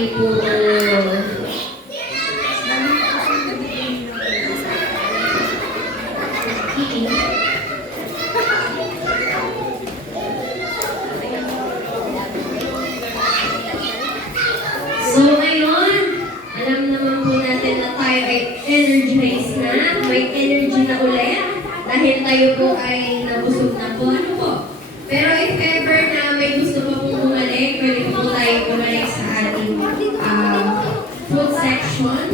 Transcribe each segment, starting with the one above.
ating puro. So ngayon, alam naman po natin na tayo ay energized na, may energy na ulit dahil tayo po ay nabusog na po. Ano po? Pero if ever na may gusto pa pong bumalik, pwede po tayo bumalik sa ating food section.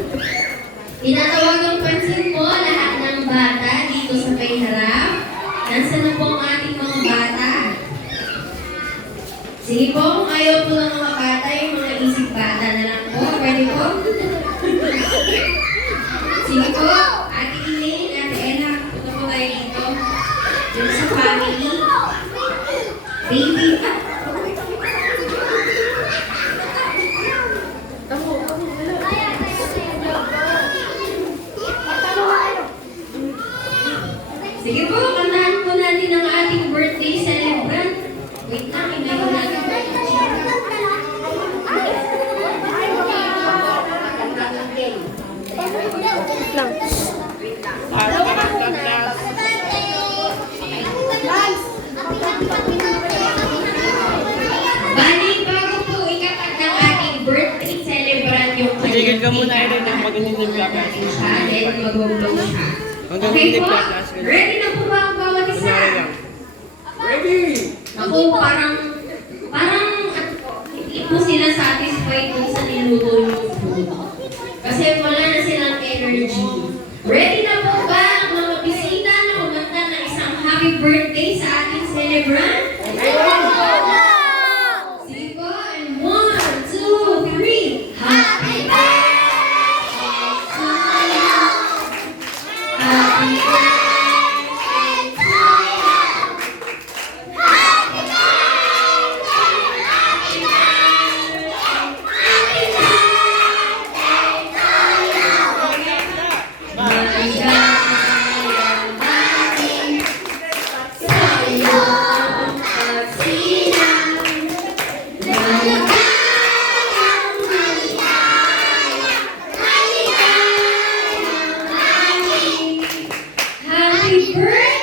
Tinatawag ang pansin po lahat ng bata dito sa may harap. Nasaan na po ang ating mga bata? Sige po, kung ayaw po ng mga bata, yung mga isip bata na lang po. Pwede po? Sige po, Ate Elaine, Ate Ella, punta po tayo dito. Dito sa family. Baby. Sige po, kantahan po natin ang ating birthday celebrant. Wait lang, hindi ko natin Bali, bago po ikatag ng ating birthday celebrant yung Tigil ka muna rin ng pag-inintip ka. Then mag-blow siya. Okay po? Ready na po ba ang bawat isa? Ready! Ako, parang hindi po sila satisfied dun sa niluto yung food. Kasi wala na silang energy. Ready na po ba ang mga bisita na kumanta ng isang happy birthday sa ating celebrant? Sige po, and 1, 2, 3. Happy birthday to you! Happy birthday to you! Happy birthday, happy birthday, happy birthday to you! Maligayang bati sa iyong pagsilang. Maligayang, maligayang, maligayang. Happy birthday!